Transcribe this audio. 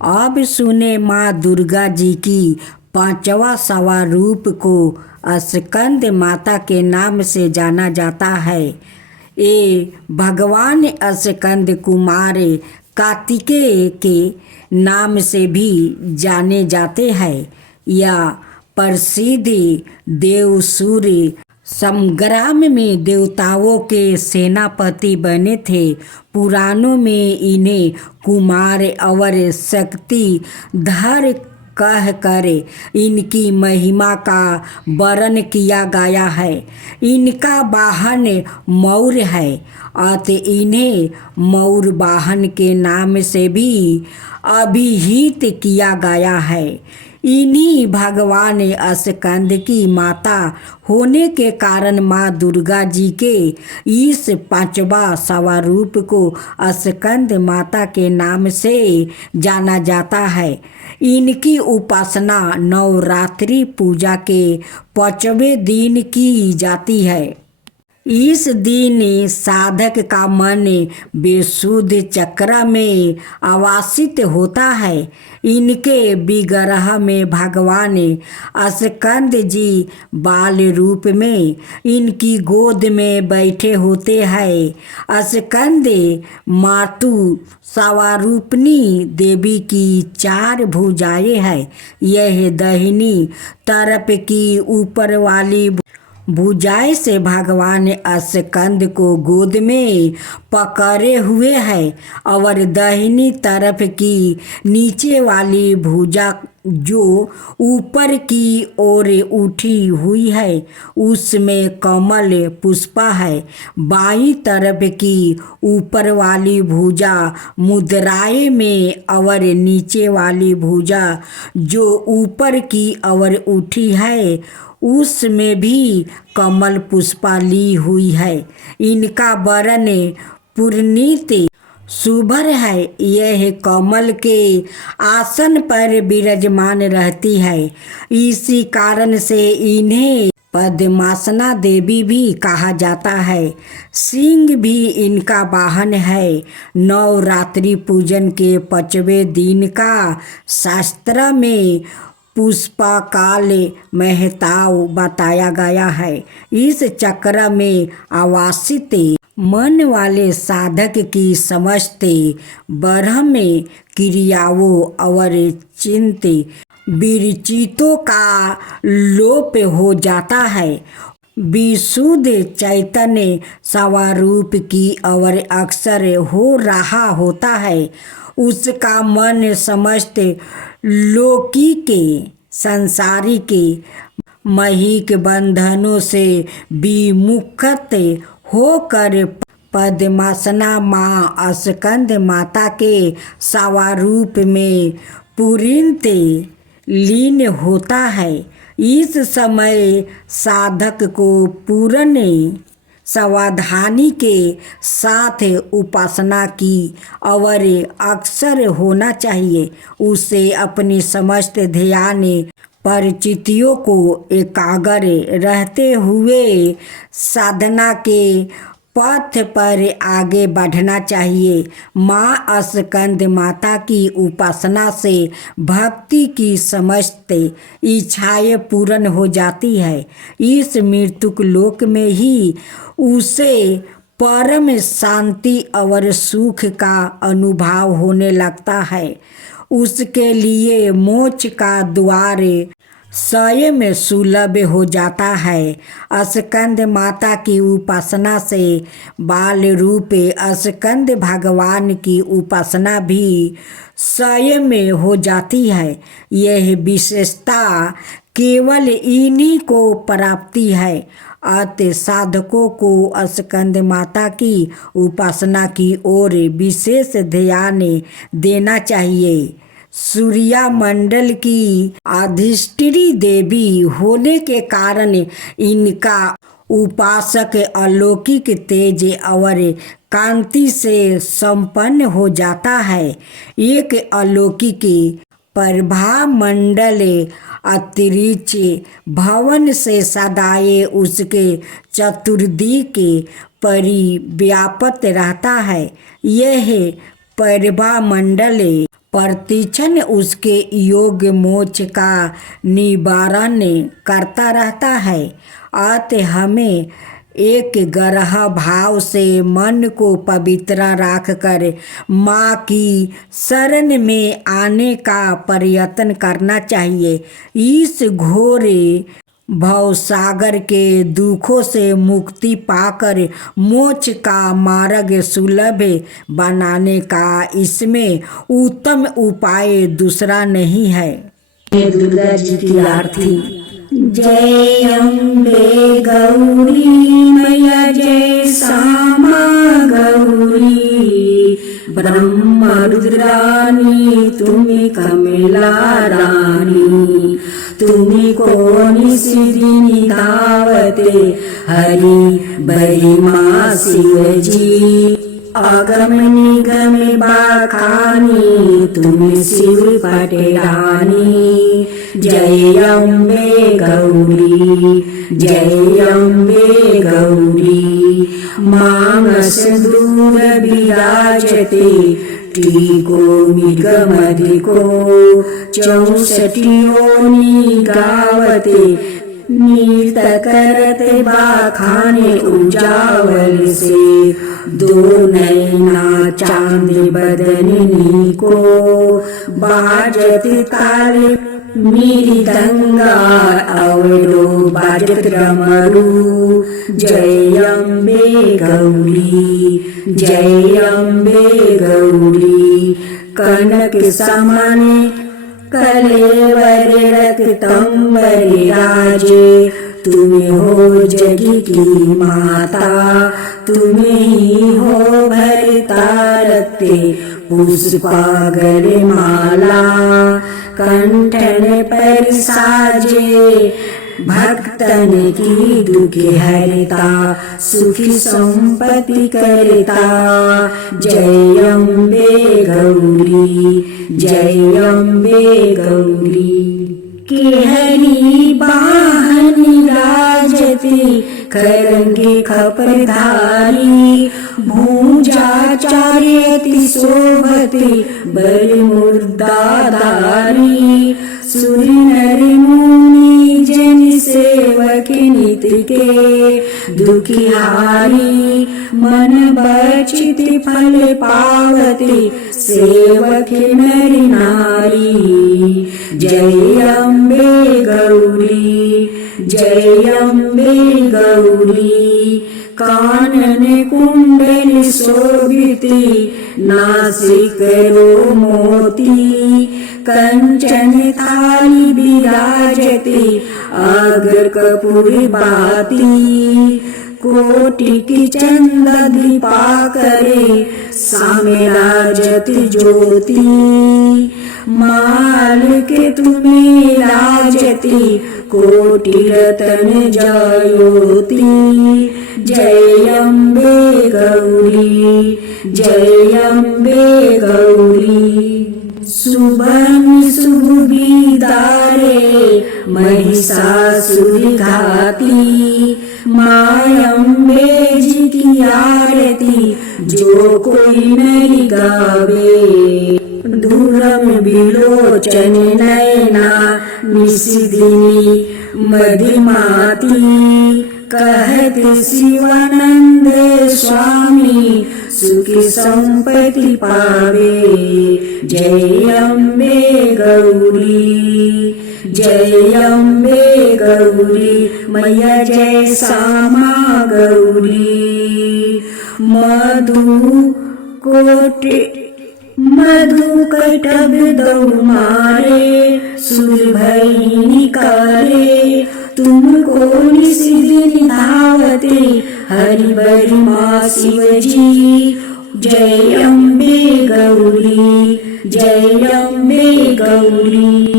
अब सुने माँ दुर्गा जी की पांचवा स्वरूप को स्कंद माता के नाम से जाना जाता है। ये भगवान स्कंद कुमार कार्तिकेय के नाम से भी जाने जाते हैं। यह प्रसिद्ध देव सूर्य संग्राम में देवताओं के सेनापति बने थे। पुराणों में इन्हें कुमार और शक्तिधर कह कर इनकी महिमा का वर्णन किया गया है। इनका वाहन मौर है अतः इन्हें मौर वाहन के नाम से भी अभिहित किया गया है। इन्हीं भगवान स्कंद की माता होने के कारण माँ दुर्गा जी के इस पांचवा स्वरूप को स्कंद माता के नाम से जाना जाता है। इनकी उपासना नवरात्रि पूजा के 5वें दिन की जाती है। इस दिन साधक का मन विशुद्ध चक्र में आवासित होता है। इनके विग्रह में भगवान स्कंद जी बाल रूप में इनकी गोद में बैठे होते हैं। स्कंद मातु स्वरूपिणी देवी की 4 भुजाएं हैं। यह दाहिनी तरफ की ऊपर वाली भुजाएं से भगवान स्कंद को गोद में पकड़े हुए है और दाहिनी तरफ की नीचे वाली भुजा जो ऊपर की ओर उठी हुई है उसमें कमल पुष्पा है। बाईं तरफ की ऊपर वाली भुजा मुद्राएं में और नीचे वाली भुजा जो ऊपर की ओर उठी है उसमें भी कमल पुष्पा ली हुई है। इनका वर्ण पुरनीत शुभ्र है। यह कमल के आसन पर विराजमान रहती है। इसी कारण से इन्हें पद्मासना देवी भी कहा जाता है। सिंह भी इनका वाहन है। नवरात्रि पूजन के 5वें दिन का शास्त्र में पुष्पकाल महताव बताया गया है। इस चक्र में आवासित मन वाले साधक की समस्त ब्रह्म क्रियाओं और चिंत विरचितों का लोप हो जाता है। विशुद्ध चैतन्य स्वरूप की और अक्सर हो रहा होता है। उसका मन समस्त लौकिक संसारिक महीक बंधनों से विमुक्त होकर पद्मासना माँ स्कंद माता के स्वरूप में पूर्णत लीन होता है। इस समय साधक को पूर्ण सावधानी के साथ उपासना की और अक्सर होना चाहिए। उसे अपनी समस्त ध्यान परिचितियों को एकाग्र रहते हुए साधना के पथ पर आगे बढ़ना चाहिए। माँ स्कंद माता की उपासना से भक्ति की समस्त इच्छाएं पूर्ण हो जाती है। इस मृत्युक लोक में ही उसे परम शांति और सुख का अनुभव होने लगता है। उसके लिए मोक्ष का द्वार स्वयं सुलभ हो जाता है। स्कंद माता की उपासना से बाल रूप स्कंद भगवान की उपासना भी स्वयं हो जाती है। यह विशेषता केवल इन्हीं को प्राप्ति है। अतः साधकों को स्कंद माता की उपासना की ओर विशेष ध्यान देना चाहिए। सूर्या मंडल की अधिष्ठात्री देवी होने के कारण इनका उपासक अलौकिक तेज और कांति से संपन्न हो जाता है। एक अलौकिक प्रभा मंडल अंतरिक्ष भवन से सदाए उसके चतुर्दिक परिव्याप्त रहता है। यह प्रभा मंडल प्रतिक्षण उसके योग मोक्ष का निवारण करता रहता है। अतः हमें एक ग्रह भाव से मन को पवित्र रखकर माँ की शरण में आने का प्रयत्न करना चाहिए। इस घोर भवसागर के दुखों से मुक्ति पाकर मोक्ष का मार्ग सुलभ बनाने का इसमें उत्तम उपाय दूसरा नहीं है। दुर्गा जी की आरती। जय अम्बे गौरी मैया, जय श्यामा गौरी, ब्रह्म रुद्रानी तुम्हें कमला रानी, तुम्हें कौन सिद्धि दावते हरि बड़ी माँ शिव जी, आगम निगम बाखानी तुम्हें शिव पटेरानी। जय अम्बे गौरी, जय अम्बे गौरी, मानस दूर विराजते टीको मृगमधिको, 64 योनि गावते नृत्य करते बाखाने उजावल से, दो नैना चांद बदननी को, बाजत ताले मृदंगा अवरो बाजत डमरू। जय अम्बे गौरी, जय अम्बे गौरी, कनक समाने कलेवर रक्तंबर राजे, तुम्हें हो जगी की माता, तुम्हें ही हो भरता रखते पुष्पागर माला, कंठन पर साजे भक्तन की दुख हरता, सुखी संपत्ति करता। जय अम्बे गौरी, जय अम्बे गौरी, के हरि बाहन राजती, खरंगी खपरधारी, भूजा चार्यति शोभती बल मुर्दाधारी, सुर नर मुनि जन सेवक नित के दुखिहारी, मन बचित फल पावती सेवक नर नारी। जय अम्बे गौरी, जय अम्बे गौरी, कानन कुंडल शोभिती नासिक रो मोती, कंचन थाली विराजती अग्र कपूर बाती, कोटि की चंद दीपाकरे सामे राजत ज्योति, माल के तुम्हें राजती कोटि रतन जयोति। जय अम्बे गौरी, जय अम्बे गौरी, सुबह सुविदारे महिषासुर घाती, माँ अम्बे जी की आरती जो कोई नहीं गावे, दूरम विलोचन नयना निशिदिनी मदिमाती, कहते शिवानंद स्वामी सुखी संपत्ति पावे। जय अम्बे गौरी, जय अम्बे गौरी, मैया जय श्यामा गौरी, मधु कटब दौ मारे, सुर भई निकारे, तुमको निशिदिनी धावते हरि बड़ी माँ शिव जी। जय अम्बे गौरी, जय अम्बे गौरी।